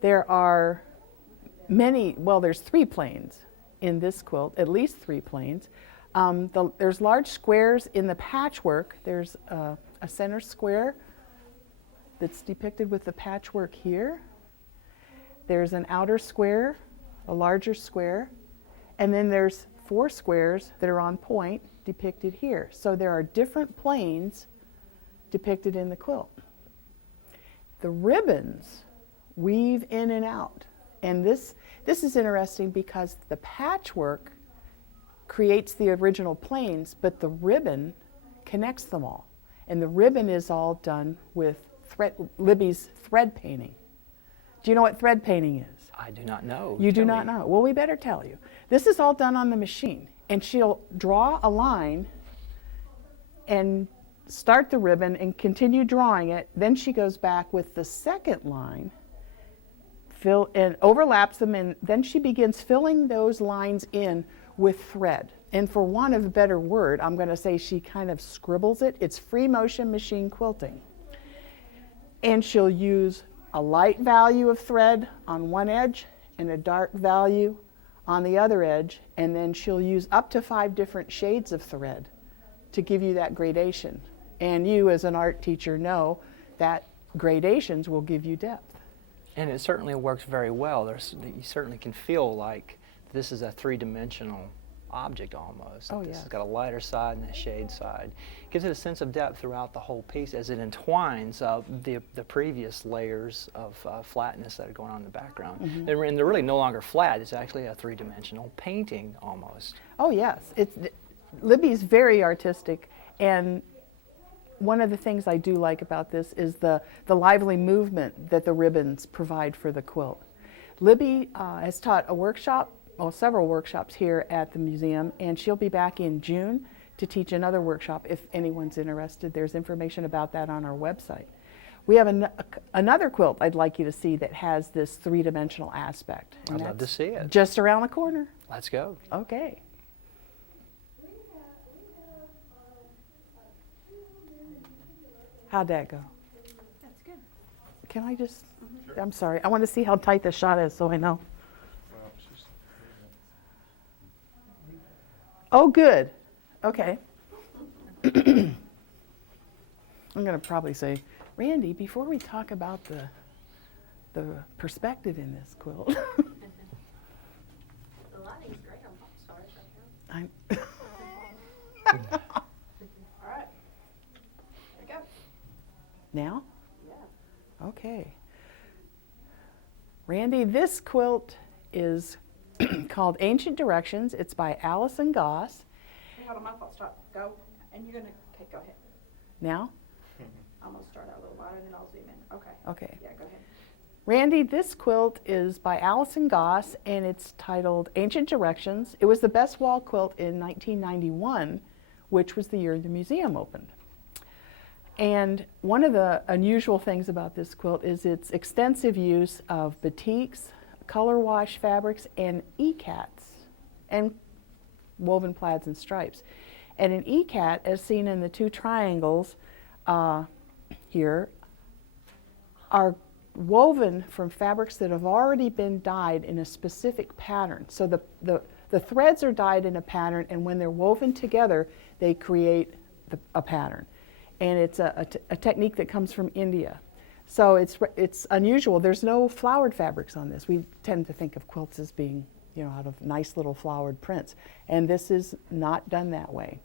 There are many, well, there's 3 planes in this quilt, at least 3 planes. There's large squares in the patchwork. There's a center square that's depicted with the patchwork here. There's an outer square, a larger square, and then there's 4 squares that are on point depicted here. So there are different planes depicted in the quilt. The ribbons weave in and out. And this is interesting because the patchwork creates the original planes, but the ribbon connects them all. And the ribbon is all done with Libby's thread painting. Do you know what thread painting is? I do not know. You do not know. Well, we better tell you. This is all done on the machine. And she'll draw a line and start the ribbon and continue drawing it. Then she goes back with the second line, and overlaps them, and then she begins filling those lines in with thread. And for want of a better word, I'm going to say she kind of scribbles it. It's free motion machine quilting. And she'll use a light value of thread on one edge and a dark value on the other edge, and then she'll use up to 5 different shades of thread to give you that gradation. And you, as an art teacher, know that gradations will give you depth. And it certainly works very well. You certainly can feel like this is a 3-dimensional object almost. Oh, This yeah. has got a lighter side and a shade side. Gives it a sense of depth throughout the whole piece as it entwines the previous layers of flatness that are going on in the background. Mm-hmm. And they're really no longer flat. It's actually a 3-dimensional painting almost. Oh, yes. Libby's very artistic, and one of the things I do like about this is the lively movement that the ribbons provide for the quilt. Libby has taught a workshop, well, several workshops here at the museum, and she'll be back in June to teach another workshop if anyone's interested. There's information about that on our website. We have another quilt I'd like you to see that has this 3-dimensional aspect. I'd love to see it. Just around the corner. Let's go. Okay. How'd that go? That's good. Can I just, I'm sorry, I want to see how tight the shot is so I know. Oh, good. Okay. I'm going to probably say, Randy, before we talk about the perspective in this quilt. The lighting's great on Pop Stars right now. All right. There we go. Now? Yeah. Okay. Randy, this quilt is called Ancient Directions. It's by Allison Goss. Hey, hold on, my fault. Stop. Go. And you're going to, okay, go ahead. Now? I'm going to start out a little wider and then I'll zoom in. Okay. Okay. Yeah, go ahead. Randy, this quilt is by Allison Goss, and it's titled Ancient Directions. It was the best wall quilt in 1991, which was the year the museum opened. And one of the unusual things about this quilt is its extensive use of batiks, color wash fabrics, and ikat,s and woven plaids and stripes. And an ikat, as seen in the 2 triangles here, are woven from fabrics that have already been dyed in a specific pattern. So the threads are dyed in a pattern, and when they're woven together, they create a pattern. And it's a technique that comes from India. So it's unusual. There's no flowered fabrics on this. We tend to think of quilts as being, out of nice little flowered prints. And this is not done that way.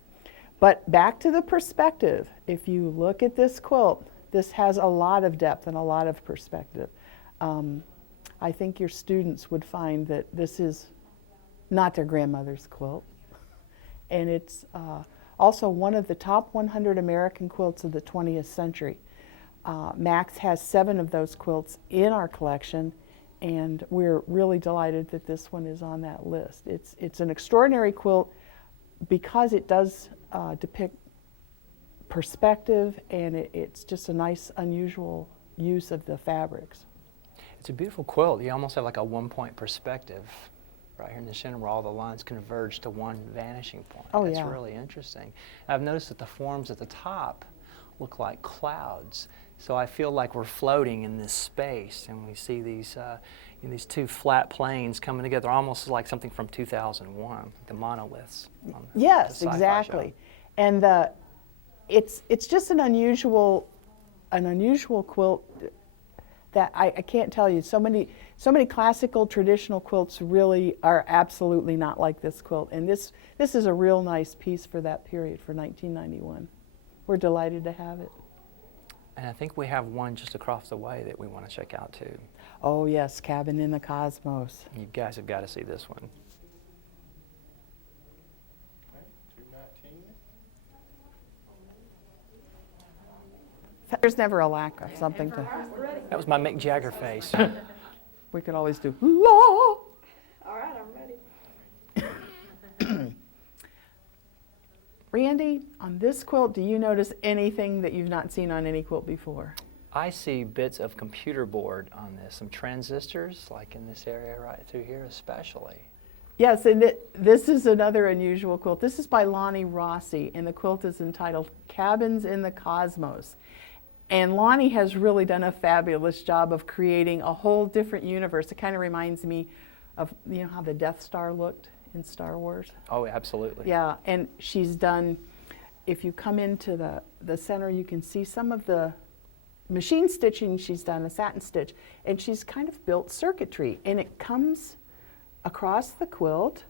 But back to the perspective. If you look at this quilt, this has a lot of depth and a lot of perspective. I think your students would find that this is not their grandmother's quilt. And it's also one of the top 100 American quilts of the 20th century. Max has 7 of those quilts in our collection, and we're really delighted that this one is on that list. It's an extraordinary quilt because it does depict perspective, and it's just a nice, unusual use of the fabrics. It's a beautiful quilt. You almost have like a 1-point perspective right here in the center where all the lines converge to one vanishing point. Oh, That's yeah. really interesting. I've noticed that the forms at the top look like clouds. So I feel like we're floating in this space, and we see these two flat planes coming together, almost like something from 2001, the monoliths. On Yes, the sci-fi exactly. show. And it's just an unusual quilt that I can't tell you. So many classical traditional quilts really are absolutely not like this quilt. And this is a real nice piece for that period, for 1991. We're delighted to have it. And I think we have one just across the way that we want to check out too. Oh yes, Cabin in the Cosmos. You guys have got to see this one. Okay, 219. There's never a lack of something to. That was my Mick Jagger face. We could always do la. All right, I'm ready. Randy, on this quilt, do you notice anything that you've not seen on any quilt before? I see bits of computer board on this, some transistors, like in this area right through here especially. Yes, and this is another unusual quilt. This is by Lonnie Rossi, and the quilt is entitled Cabins in the Cosmos. And Lonnie has really done a fabulous job of creating a whole different universe. It kind of reminds me of, you know, how the Death Star looked in Star Wars. Oh, absolutely. Yeah, and she's done, if you come into the center, you can see some of the machine stitching she's done, a satin stitch, and she's kind of built circuitry, and it comes across the quilt,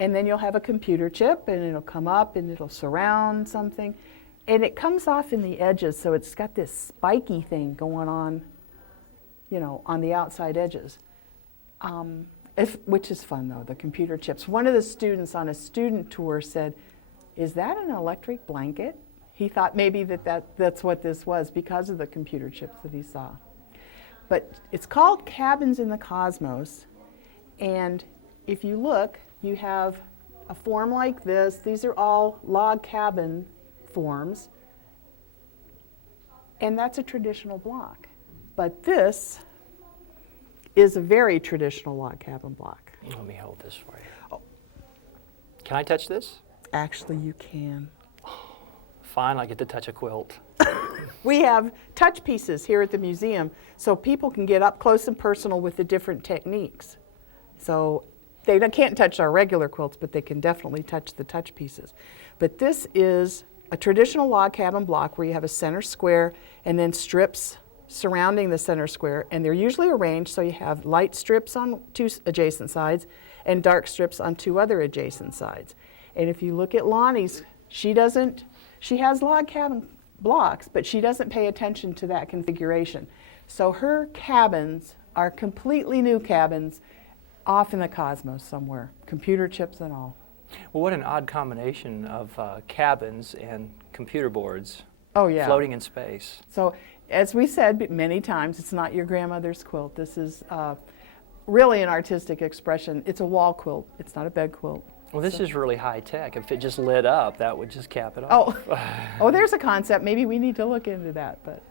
and then you'll have a computer chip, and it'll come up, and it'll surround something, and it comes off in the edges, so it's got this spiky thing going on, you know, on the outside edges. Which is fun though, the computer chips. One of the students on a student tour said, "Is that an electric blanket?" He thought maybe that's what this was because of the computer chips that he saw. But it's called Cabins in the Cosmos, and if you look, you have a form like this. These are all log cabin forms, and that's a traditional block. But this is a very traditional log cabin block. Let me hold this for you. Oh. Can I touch this? Actually, you can. Fine, I get to touch a quilt. We have touch pieces here at the museum so people can get up close and personal with the different techniques. So they can't touch our regular quilts, but they can definitely touch the touch pieces. But this is a traditional log cabin block where you have a center square and then strips surrounding the center square, and they're usually arranged so you have light strips on two adjacent sides and dark strips on two other adjacent sides. And if you look at Lonnie's, she has log cabin blocks, but she doesn't pay attention to that configuration. So her cabins are completely new cabins off in the cosmos somewhere, computer chips and all. Well, what an odd combination of cabins and computer boards. Oh yeah. Floating in space. So as we said many times, it's not your grandmother's quilt. This is really an artistic expression. It's a wall quilt. It's not a bed quilt. Well, this is really high tech. If it just lit up, that would just cap it off. Oh, there's a concept. Maybe we need to look into that. But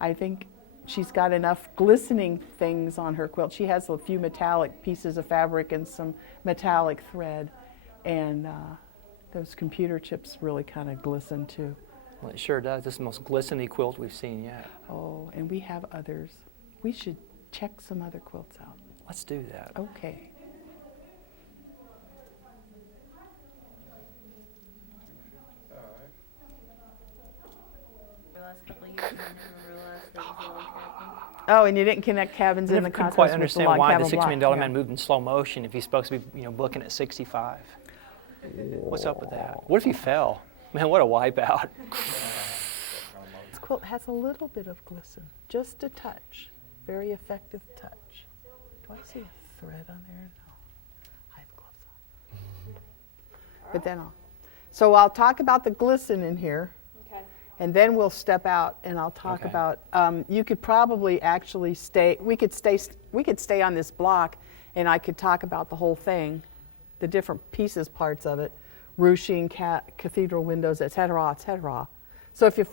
I think she's got enough glistening things on her quilt. She has a few metallic pieces of fabric and some metallic thread. And those computer chips really kind of glisten too. Well, it sure does. This is the most glistening quilt we've seen yet. Oh, and we have others. We should check some other quilts out. Let's do that. Okay. The last couple of years, I never realized there was a log cabin. Oh, and you didn't connect cabins in the couldn't cosmos quite with the understand log why the cabin $6 block. million Yeah. man moved in slow motion if he's supposed to be, booking at 65. What's up with that? What if he fell? Man, what a wipeout. This quilt has a little bit of glisten, just a touch. Very effective touch. Do I see a thread on there? No. I have gloves on. But then so I'll talk about the glisten in here, Okay. and then we'll step out and I'll talk Okay. about, you could probably actually we could stay on this block and I could talk about the whole thing, the different pieces, parts of it, ruching, cathedral windows, et cetera, et cetera. So if you,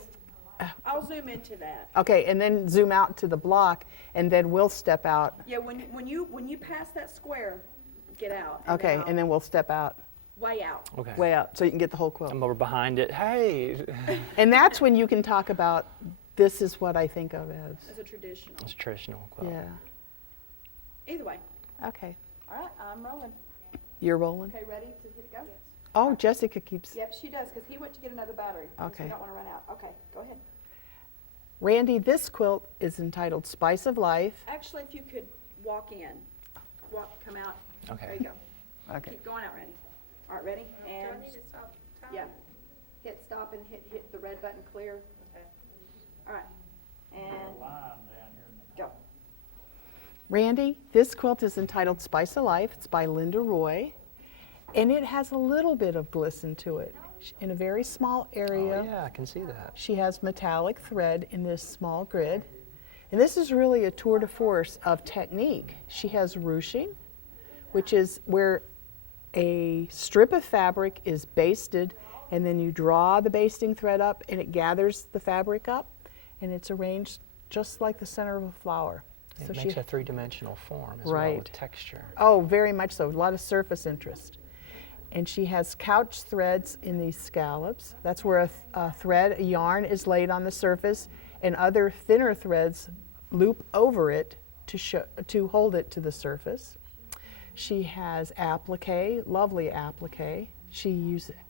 I'll zoom into that. okay, and then zoom out to the block, and then we'll step out. Yeah, when you pass that square, get out. Okay, and then we'll step out. way out. Okay. way up so you can get the whole quilt. I'm over behind it. Hey, And that's when you can talk about, this is what I think of as, As a traditional. it's a traditional quilt. yeah. Either way. Okay, All right, I'm rolling. you're rolling? Okay, ready to hit it go? Oh, Jessica keeps, Yep, she does, because he went to get another battery. 'cause Okay. We don't want to run out. Okay, go ahead. Randy, this quilt is entitled Spice of Life. Actually, if you could walk in, come out. Okay. There you go. Okay. Keep going out, Randy. All right, ready? And Do I need to stop time? yeah, hit stop and hit the red button, clear. Okay. All right, and go. Randy, this quilt is entitled Spice of Life. It's by Linda Roy. And it has a little bit of glisten to it. In a very small area, Oh, yeah, I can see that. she has metallic thread in this small grid. And this is really a tour de force of technique. She has ruching, which is where a strip of fabric is basted, and then you draw the basting thread up and it gathers the fabric up, and it's arranged just like the center of a flower. It makes a three-dimensional form as well Right. with texture. Oh, very much so. A lot of surface interest. And she has couch threads in these scallops. That's where a yarn is laid on the surface, and other thinner threads loop over it to hold it to the surface. She has applique, lovely applique.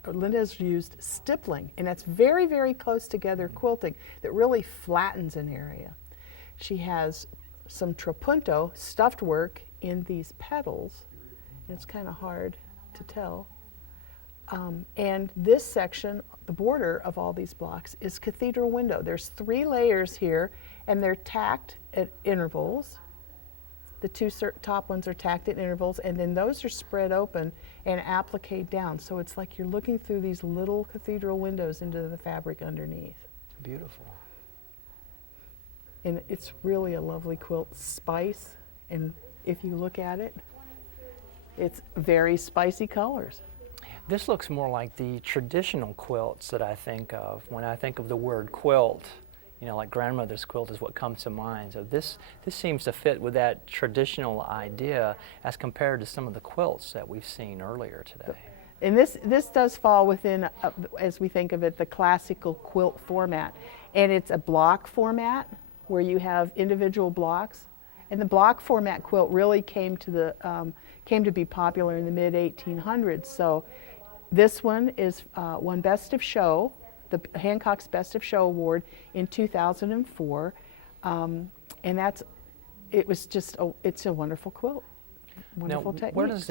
Linda's used stippling, and that's very, very close together quilting that really flattens an area. She has some trapunto stuffed work in these petals. It's kind of hard to tell. And this section, the border of all these blocks, is cathedral window. There's 3 layers here, and they're tacked at intervals. The 2 top ones are tacked at intervals, and then those are spread open and appliqued down. So it's like you're looking through these little cathedral windows into the fabric underneath. Beautiful. And it's really a lovely quilt. Spice, and if you look at it, it's very spicy colors. This looks more like the traditional quilts that I think of when I think of the word quilt. You know, like grandmother's quilt is what comes to mind. So this seems to fit with that traditional idea as compared to some of the quilts that we've seen earlier today. And this does fall within, as we think of it, the classical quilt format. And it's a block format where you have individual blocks. And the block format quilt really came to be popular in the mid-1800s. So this one is won Best of Show, the Hancock's Best of Show Award in 2004. And it's a wonderful quilt. Wonderful now, technique. where does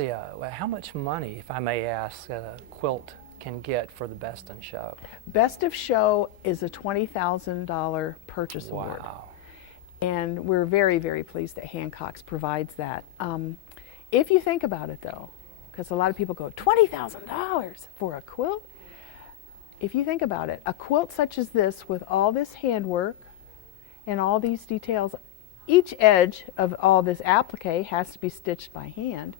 how much money, if I may ask, a quilt can get for the Best in Show? Best of Show is a $20,000 purchase award. Wow. And we're very, very pleased that Hancock's provides that. If you think about it, though, because a lot of people go, $20,000 for a quilt? If you think about it, a quilt such as this with all this handwork and all these details, each edge of all this applique has to be stitched by hand.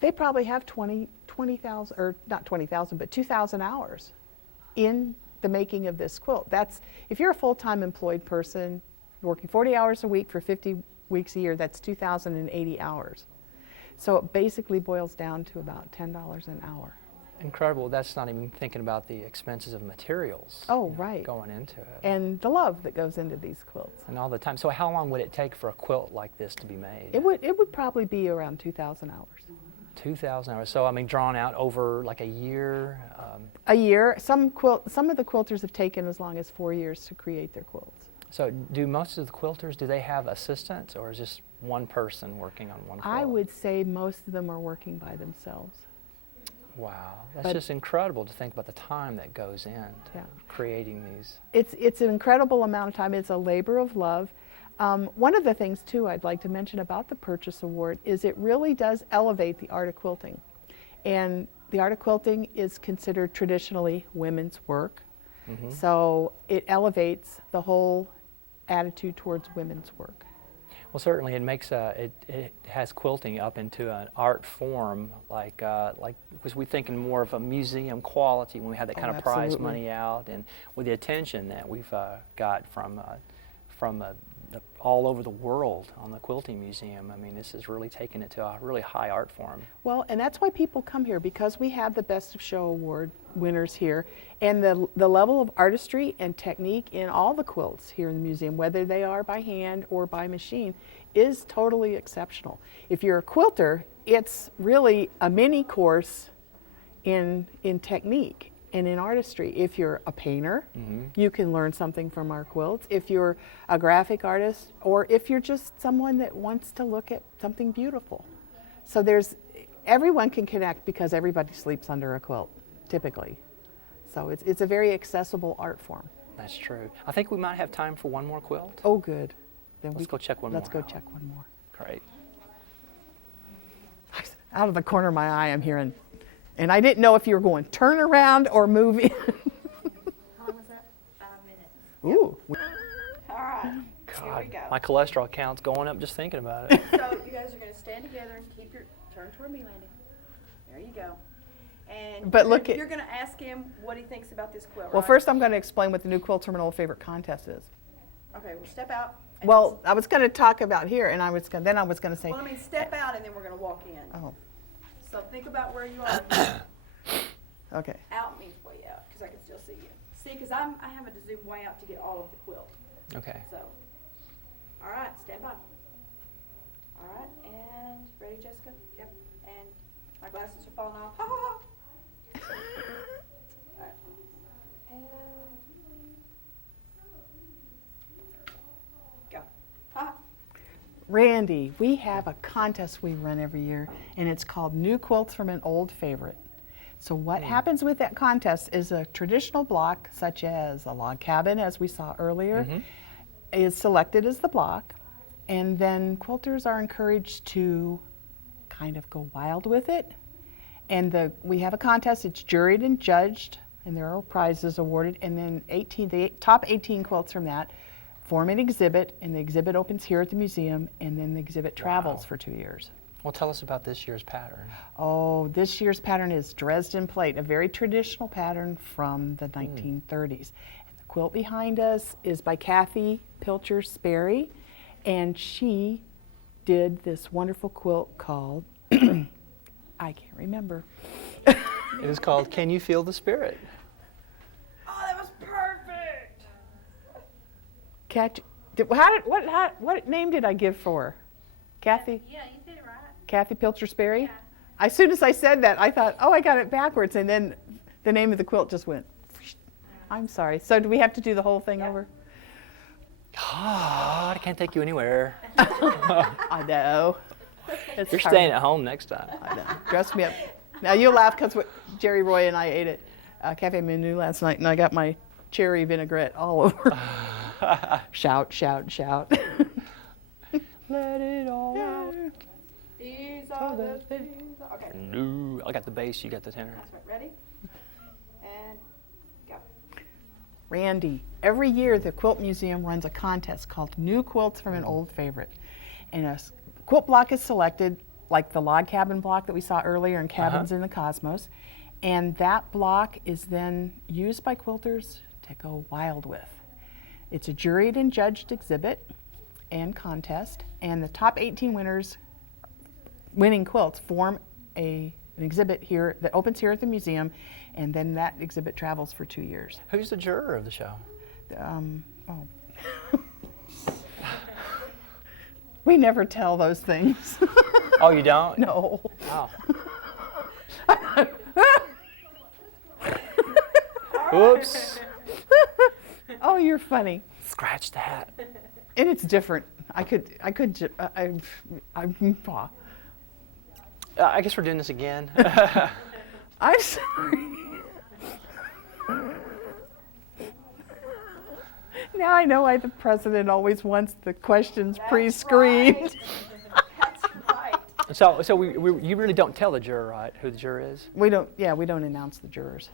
They probably have 20,000, or not 20,000, but 2,000 hours in the making of this quilt. That's, if you're a full-time employed person working 40 hours a week for 50 weeks a year, that's 2,080 hours. So it basically boils down to about $10 an hour. Incredible. That's not even thinking about the expenses of materials. Oh, right. Going into it. And the love that goes into these quilts. And all the time. So how long would it take for a quilt like this to be made? It would probably be around 2,000 hours. 2,000 hours. So I mean, drawn out over like a year. A year. Some of the quilters have taken as long as 4 years to create their quilts. So do most of the quilters, do they have assistants, or is just one person working on one quilt? I would say most of them are working by themselves. Wow, that's But- just incredible to think about the time that goes in to Yeah. creating these. It's an incredible amount of time. It's a labor of love. One of the things, too, I'd like to mention about the Purchase Award is it really does elevate the art of quilting. And the art of quilting is considered traditionally women's work. Mhm. So it elevates the whole attitude towards women's work. Well, certainly it makes it has quilting up into an art form, like because we're thinking more of a museum quality when we have that kind of prize absolutely. money out, and with the attention that we've got from all over the world on the Quilting Museum. I mean, this has really taken it to a really high art form. Well, and that's why people come here, because we have the Best of Show Award winners here, and the level of artistry and technique in all the quilts here in the museum, whether they are by hand or by machine, is totally exceptional. If you're a quilter, it's really a mini course in technique and in artistry. If you're a painter, you can learn something from our quilts. If you're a graphic artist, or if you're just someone that wants to look at something beautiful. So everyone can connect, because everybody sleeps under a quilt, typically. So it's a very accessible art form. That's true. I think we might have time for one more quilt. Oh, good. Then Let's go check one more. Let's go check one more. Great. Out of the corner of my eye, I'm hearing, and I didn't know if you were going turn around or move in. How long was that? 5 minutes. Ooh. All right. Here God, we go. my cholesterol count's going up just thinking about it. So you guys are going to stand together and keep your turn toward me, Landon. There you go. And But look at- you're going to ask him what he thinks about this quilt. Well, right? first I'm going to explain what the new Quilts from an Old Favorite contest is. Okay, well, step out. and Well, I was going to talk about here, and then I was going to say, Well, I mean, step out and then we're going to walk in. oh, So think about where you are. okay. Out means way out, because I can still see you. See, because I have to zoom way out to get all of the quilt. Okay. So, all right, stand by. All right, and ready, Jessica? Yep. And my glasses are falling off. Ha ha ha. All right. And go. Ha. Randy, we have a contest we run every year, and it's called New Quilts from an Old Favorite. So what happens with that contest is a traditional block, such as a log cabin, as we saw earlier, is selected as the block, and then quilters are encouraged to kind of go wild with it. And we have a contest, it's juried and judged, and there are prizes awarded, and then the top 18 quilts from that form an exhibit, and the exhibit opens here at the museum, and then the exhibit travels for 2 years. Well, tell us about this year's pattern. Oh, this year's pattern is Dresden plate, a very traditional pattern from the 1930s. And the quilt behind us is by Kathy Pilcher Sperry, and she did this wonderful quilt called, I can't remember. It is called Can You Feel the Spirit? Oh, that was perfect. What name did I give for her? Kathy? Yeah, you did it right. Kathy Pilcher Sperry? As soon as I said that, I thought, oh, I got it backwards, and then the name of the quilt just went. I'm sorry. So do we have to do the whole thing over? God, I can't take you anywhere. I know. It's You're hard. staying at home next time. I know. Dress me up. Now you'll laugh because Jerry Roy and I ate at Cafe Menu last night, and I got my cherry vinaigrette all over. Shout, shout, shout. Let it all out. These are the things. Okay, No, I got the bass, you got the tenor. that's right. Ready? And go. Randy, every year the Quilt Museum runs a contest called New Quilts from an Old Favorite. And a quilt block is selected, like the log cabin block that we saw earlier in Cabins in the Cosmos. And that block is then used by quilters to go wild with. It's a juried and judged exhibit and contest, and the top 18 winning quilts form an exhibit here that opens here at the museum, and then that exhibit travels for 2 years. Who's the juror of the show? We never tell those things. Oh, you don't? No. Oh. Oops. Oh, you're funny. Scratch that. And it's different. I guess we're doing this again. I'm sorry. Now I know why the president always wants the questions pre-screened. Right. That's right. So you really don't tell the juror, right, who the juror is? We don't announce the jurors.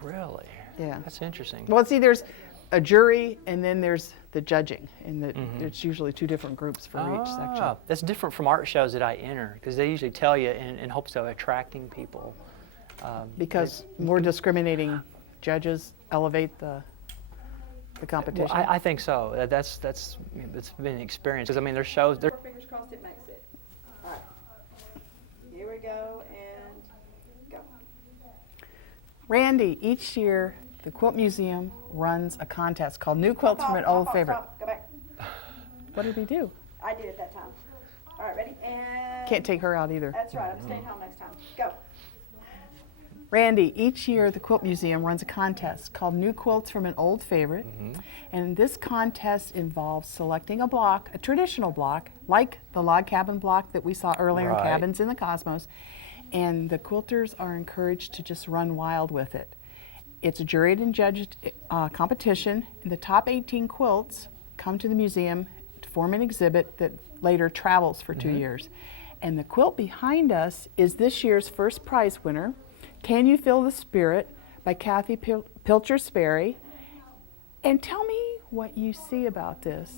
Really? Yeah. That's interesting. Well, see, there's a jury, and then there's the judging, and there's usually 2 different groups for each section. That's different from art shows that I enter, because they usually tell you in hopes of attracting people. Because more discriminating judges elevate the the competition? Well, I think so. That's it's been an experience. 'Cause, I mean, there's shows. Four fingers crossed, it makes it. All right. Here we go, and go. Randy, each year the Quilt Museum runs a contest called New Quilts from an Old Favorite. Stop. Go back. What did we do? I did it that time. All right, ready? And Can't take her out either. that's right. I'm staying home next time. Go. Randy, each year the Quilt Museum runs a contest called New Quilts from an Old Favorite. And this contest involves selecting a block, a traditional block, like the log cabin block that we saw earlier in Right. Cabins in the Cosmos. And the quilters are encouraged to just run wild with it. It's a juried and judged competition. And the top 18 quilts come to the museum to form an exhibit that later travels for 2 years. And the quilt behind us is this year's first prize winner, Can You Feel the Spirit by Kathy Pilcher-Sperry. And tell me what you see about this.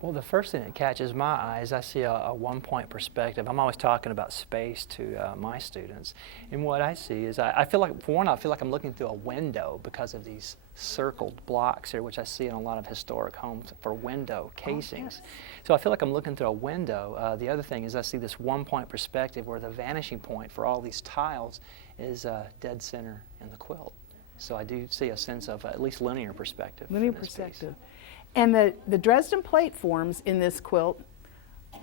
Well, the first thing that catches my eye is I see a one-point perspective. I'm always talking about space to my students. And what I see is I feel like, for one, I feel like I'm looking through a window because of these circled blocks here, which I see in a lot of historic homes for window casings. So I feel like I'm looking through a window. The other thing is I see this one-point perspective where the vanishing point for all these tiles is dead center in the quilt. So I do see a sense of at least linear perspective. Linear in this piece. perspective. And the Dresden plate forms in this quilt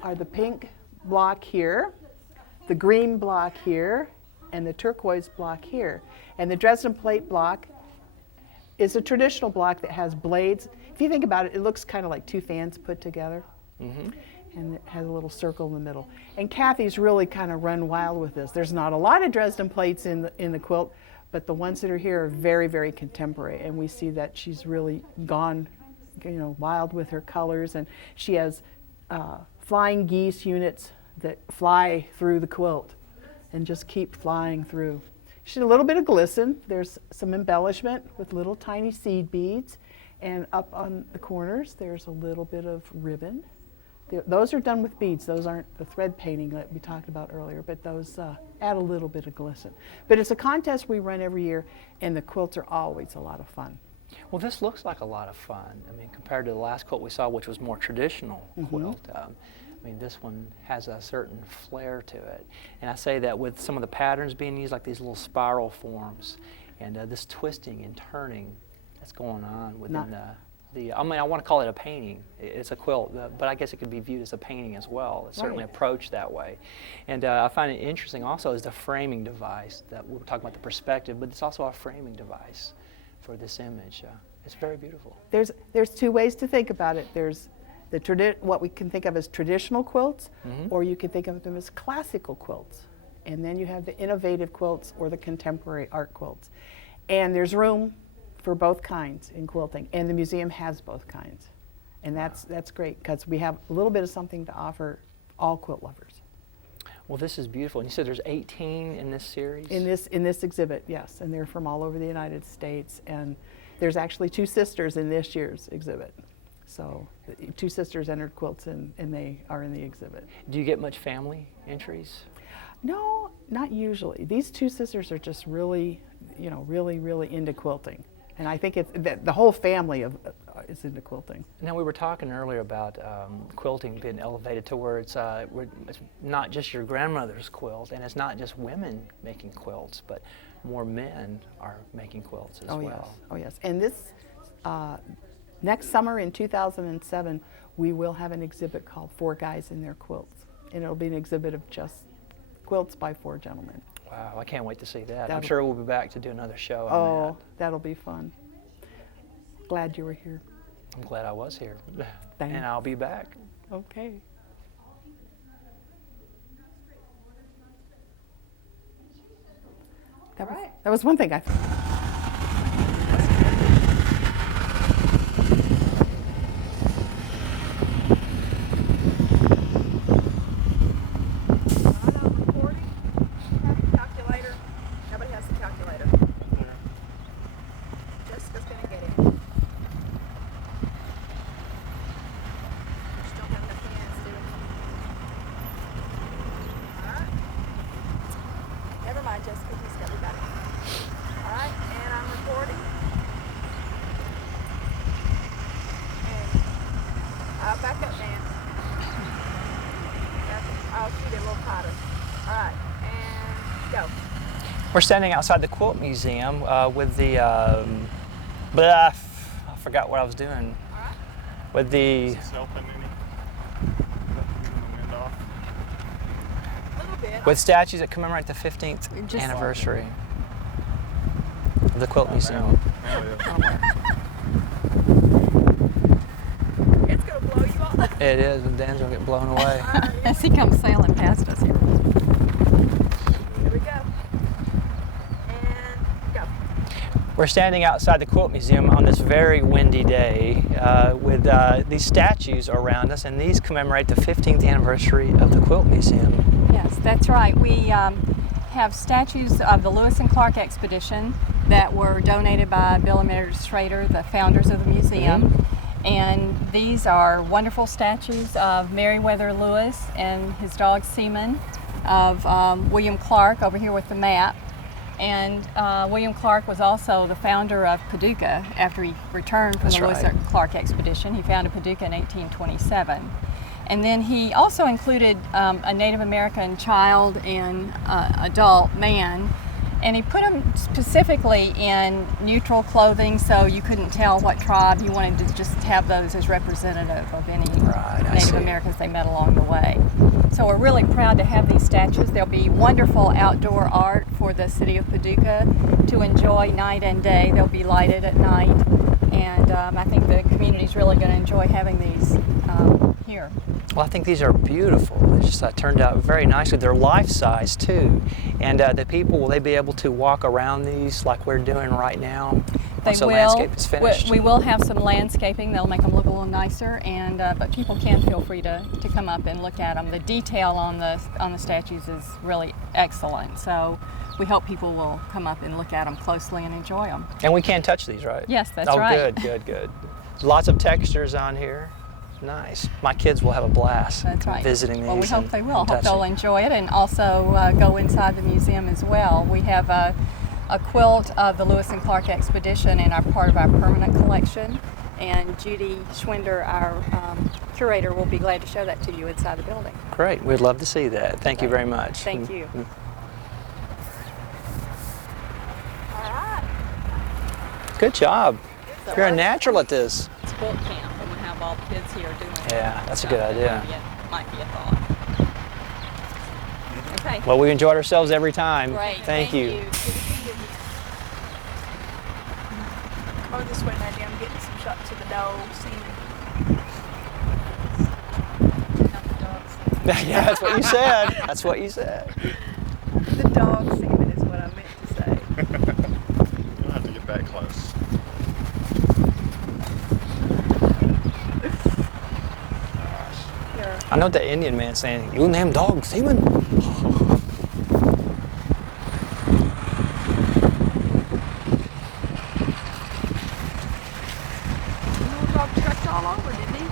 are the pink block here, the green block here, and the turquoise block here. And the Dresden plate block is a traditional block that has blades. If you think about it, it looks kind of like two fans put together. And it has a little circle in the middle. And Kathy's really kind of run wild with this. There's not a lot of Dresden plates in the quilt, but the ones that are here are very, very contemporary. And we see that she's really gone, wild with her colors. And she has flying geese units that fly through the quilt and just keep flying through. She did a little bit of glisten. There's some embellishment with little tiny seed beads. And up on the corners, there's a little bit of ribbon. Those are done with beads. Those aren't the thread painting that we talked about earlier, but those add a little bit of glisten. But it's a contest we run every year, and the quilts are always a lot of fun. Well, this looks like a lot of fun. I mean, compared to the last quilt we saw, which was more traditional quilt. I mean, this one has a certain flair to it. And I say that with some of the patterns being used, like these little spiral forms, and this twisting and turning that's going on within I mean, I want to call it a painting. It's a quilt, but I guess it could be viewed as a painting as well. It's certainly approached that way. And I find it interesting also is the framing device that we were talking about, the perspective, but it's also a framing device for this image. It's very beautiful. There's two ways to think about it. There's what we can think of as traditional quilts, or you can think of them as classical quilts. And then you have the innovative quilts or the contemporary art quilts. And there's room for both kinds in quilting, and the museum has both kinds. And that's great, because we have a little bit of something to offer all quilt lovers. Well, this is beautiful. And you said there's 18 in this series? In this exhibit, yes, and they're from all over the United States. And there's actually two sisters in this year's exhibit. So two sisters entered quilts, and they are in the exhibit. Do you get much family entries? No, not usually. These two sisters are just really, really into quilting. And I think it's the whole family is into quilting. Now, we were talking earlier about quilting being elevated to where it's not just your grandmother's quilt, and it's not just women making quilts, but more men are making quilts as well. Yes. Oh, yes. And this next summer in 2007, we will have an exhibit called Four Guys in Their Quilts. And it'll be an exhibit of just quilts by four gentlemen. Wow, I can't wait to see that. I'm sure we'll be back to do another show on that. That'll be fun. Glad you were here. I'm glad I was here. Thanks. And I'll be back. Okay. That was one thing I thought. Never mind, Jessica, he's got it. All right. little tighter. All right, and go. We're standing outside the Quilt Museum with the, I forgot what I was doing. All right. With the, Is this helping any? Getting the wind off? A little bit. with statues that commemorate the 15th Just- anniversary of the Quilt Museum. Now it is. It's gonna blow you off. It is, and Dan's gonna get blown away. As he comes sailing past us here. Here we go. And go. We're standing outside the Quilt Museum on this very windy day with these statues around us, and these commemorate the 15th anniversary of the Quilt Museum. Yes, that's right. We have statues of the Lewis and Clark expedition that were donated by Bill and Meredith Schrader, the founders of the museum. And these are wonderful statues of Meriwether Lewis and his dog Seaman, of William Clark over here with the map. And William Clark was also the founder of Paducah after he returned from That's the Lewis right. and Clark expedition. He founded Paducah in 1827. And then he also included a Native American child and adult man, and he put them specifically in neutral clothing so you couldn't tell what tribe. He wanted to just have those as representative of any Right, I Native see. Americans they met along the way. So we're really proud to have these statues. There'll be wonderful outdoor art for the city of Paducah to enjoy night and day. They'll be lighted at night, and I think the community's really going to enjoy having these here. Well, I think these are beautiful. They just turned out very nicely. They're life-size too, and the people, will they be able to walk around these like we're doing right now once the landscape is finished? We will have some landscaping. They'll make them look a little nicer, and but people can feel free to come up and look at them. The detail on the statues is really excellent. So we hope people will come up and look at them closely and enjoy them. And we can't touch these, right? Yes, that's oh, right. Good. Lots of textures on here. Nice. My kids will have a blast That's right. visiting these. Well, we hope and- they will. and Hope they'll touching. enjoy it, and also go inside the museum as well. We have a quilt of the Lewis and Clark expedition in our part of our permanent collection, and Judy Schwinder, our curator, will be glad to show that to you inside the building. Great. We'd love to see that. Thank you very much. Thank you. All right. Good job. You're a natural at this. It's quilt camp, and we have all the kids here doing it. Yeah, that's a good idea. Might be a thought. Okay. Well, we enjoyed ourselves every time. Great. Thank you. Over this way, Nadia. I'm getting some shots of the dog. Yeah, that's what you said. That's what you said. The dog semen is what I meant to say. You'll have to get back close. Here. I know the Indian man saying, "You name dog semen." Little dog stretched all over, didn't he?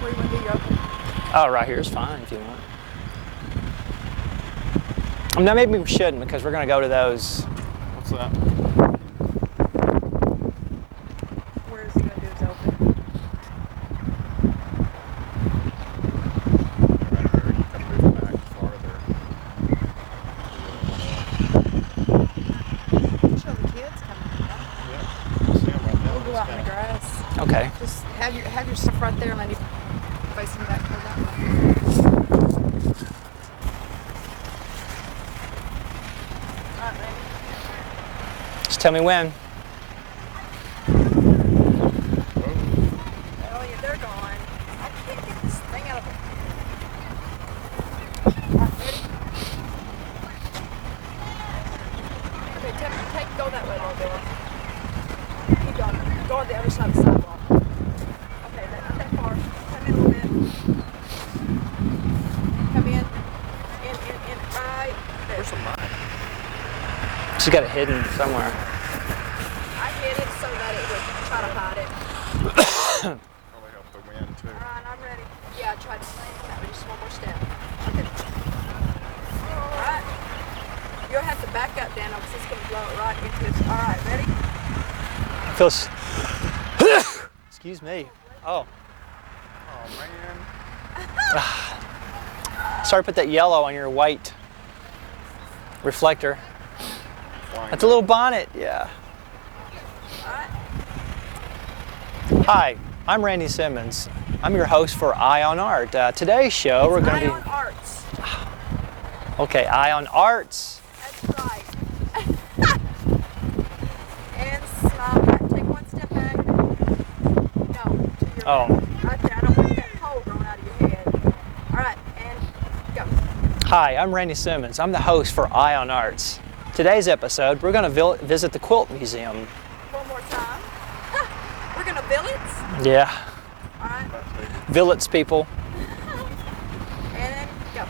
Where you want to do your open? Oh, right here is fine if you want. No, maybe we shouldn't because we're going to go to those. What's that? Where is he going to do his open? Right there. You can move back farther. Show the kids coming. Yeah. See 'em right We'll there. go out in the grass. Okay. Just have your stuff right there, Lenny. Facing back toward that way. All right, Lenny. Just tell me when. Oh yeah, they're gone. I can't get this thing out of it. All right, ready? Okay, go that way, little girl. Keep going. Go on the other side of the sidewalk. Okay, not that far. Come in a little bit. Come in. In. She's got it hidden somewhere. I hid it so that it would try to hide it. Probably help the wind too. All right, I'm ready. Yeah, I tried to land that, but just one more step. Okay. All right. You'll have to back up, Daniel, because it's going to blow it right into this. All right, ready? Feels. Excuse me. Oh. Oh man. Sorry to put that yellow on your white reflector. Flying That's a little bonnet, yeah. All right. Hi, I'm Randy Simmons. I'm your host for Eye on Art. Today's show, we're going to Eye on Arts. Okay, Eye on Arts. That's right. And smile back. Take one step back. No, to your Oh. left. Right there. I don't want that pole growing out of your head. All right, and go. Hi, I'm Randy Simmons. I'm the host for Eye on Arts. Today's episode, we're going to visit the Quilt Museum. One more time. We're going to village. Yeah, All right, Villets people. and then go.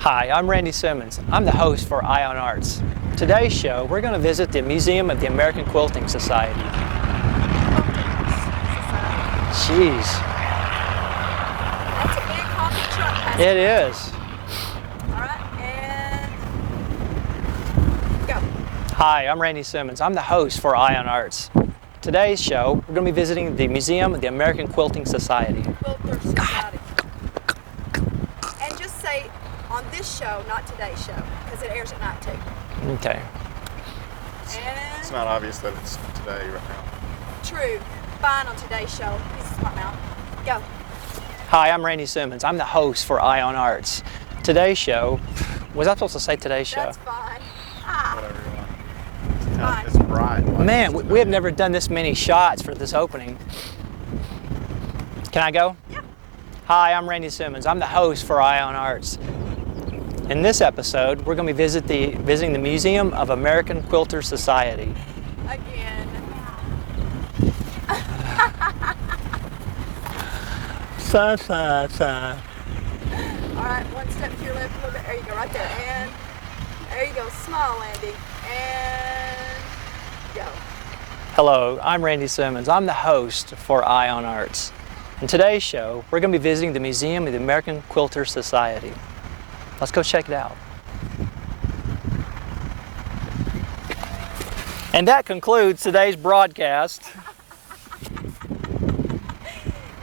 Hi, I'm Randy Simmons. I'm the host for Eye on Arts. Today's show, we're going to visit the Museum of the American Quilting Society. Jeez, That's a big honking truck passing. it is. All right, and go. Hi, I'm Randy Simmons. I'm the host for Eye on Arts. Today's show, we're going to be visiting the Museum of the American Quilting Society. Quilter Society. And just say on this show, not today's show, because it airs at night too. Okay. And It's not obvious that it's today right now. true. Fine on today's show. He's a smart mouth. Go. Hi, I'm Randy Simmons. I'm the host for Eye on Arts. Today's show, was I supposed to say today's show? That's fine. Ah, Whatever you want. fine. It's bright. like Man, it's we have today. never done this many shots for this opening. Can I go? Yeah. Hi, I'm Randy Simmons. I'm the host for Eye on Arts. In this episode, we're going to be visiting the Museum of American Quilter Society. Again. Sa. All right, one step to your left a little bit. There you go, right there. And there you go. Smile, Andy. And go. Hello, I'm Randy Simmons. I'm the host for Eye on Arts. In today's show, we're going to be visiting the Museum of the American Quilter Society. Let's go check it out. And that concludes today's broadcast.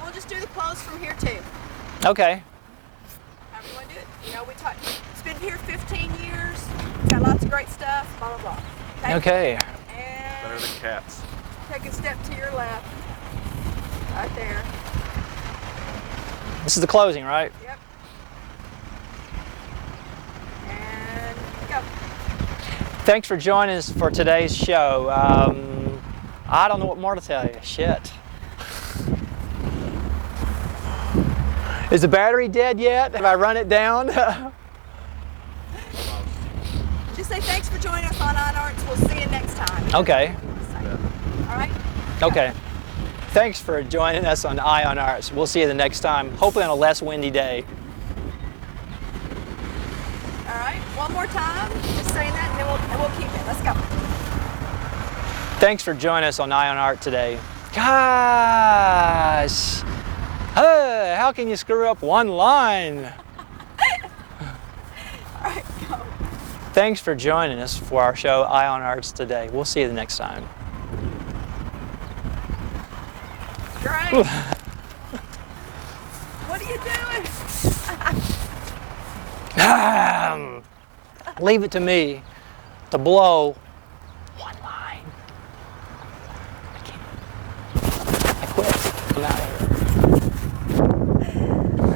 We'll just do the close from here too. Okay. However you want to do it. You know, it's been here 15 years. Got lots of great stuff. Blah blah blah. Okay. Better And than cats. take a step to your left. Right there. This is the closing, right? Yep. And go. Thanks for joining us for today's show. I don't know what more to tell you. Shit. Is the battery dead yet? Have I run it down? Just say thanks for joining us on Arts. We'll see you next time. Okay. All right. Okay. Thanks for joining us on Eye on Arts. We'll see you the next time, hopefully on a less windy day. All right. One more time. Just saying that, and then we'll keep it. Let's go. Thanks for joining us on Eye on Art today. Gosh. How can you screw up one line? All right. Go. Thanks for joining us for our show, Eye on Arts today. We'll see you the next time. Great. What are you doing? Leave it to me to blow one line. I quit. I'm out of here.